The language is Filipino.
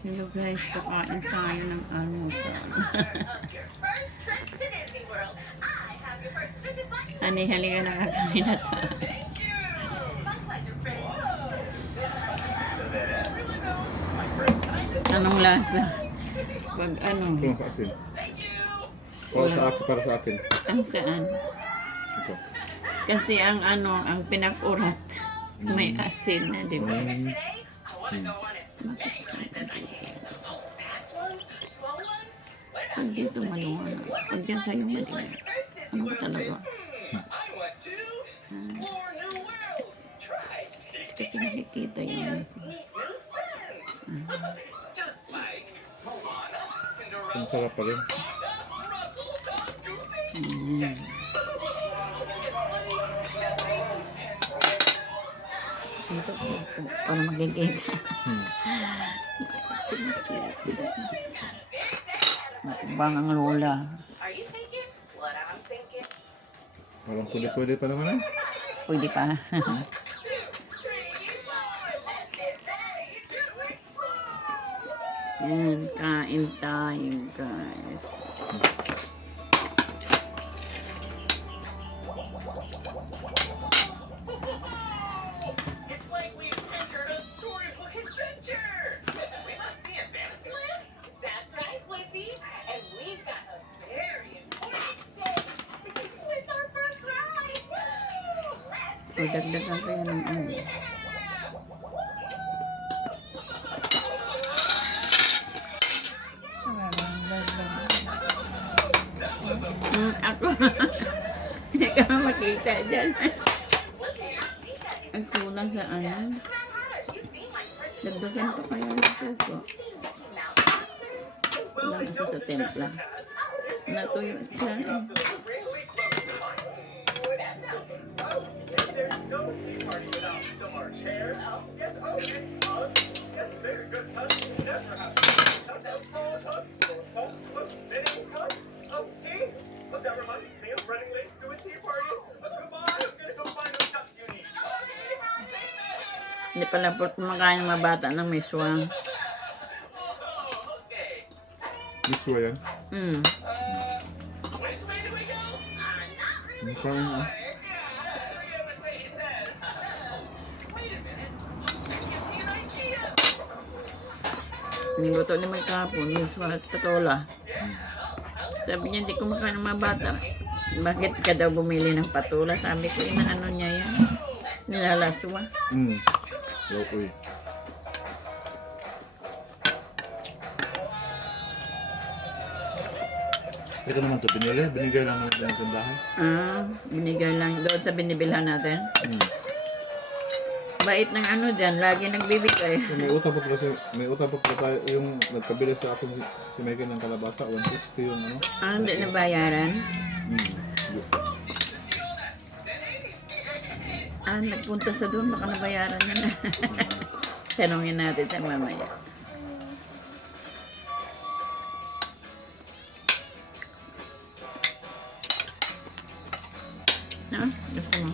Hello guys, kakain tayo ng almusal. Hani-hani ka nakakain na tayo. Anong lasa? Pag ano? Kung sa asin. Para sa akin. Ang saan? Ito. Kasi ang ano, ang pinakurat, may asin na, di ba? Pag dito maluhan. Pag dyan sa'yo maliit. Ano ba talaga? Kasi nakikita yun. Ang sarap pa rin. Ito po, para magkikita. Bang ang lola. Parang pwede pa naman eh. Pwede pa. Yan, kain tayo guys. O, dagdagan ko yan ng ano. Ako. Hindi ka makita dyan. Ang kulang sa ano. Dagdagan pa kaya ng puso. Walang asa sa templa. Natuyo siya eh. Hindi pala po kumakain ng mga bata ng miswang. Miswa yan. Ang kain ah. Niluto naman kahapon, miswa at patola. Sabi niya, hindi kumakain ng mga bata. Bakit ka daw bumili ng patola? Sabi ko, inaano niya yan. Nilalaswa. Lokoy. Ito naman ito, binigay lang ng tindahan. Binigay lang doon sa binibilhan natin. Bait ng ano dyan, lagi nagbibigay. So, may utang pa pala tayo, yung nagkabili sa akin si Megan ng kalabasa, 160 yung ano. Hindi na bayaran? Nagpunta sa doon, baka nabayaran niya na. Tanungin natin sa mamaya. No? Gusto mo?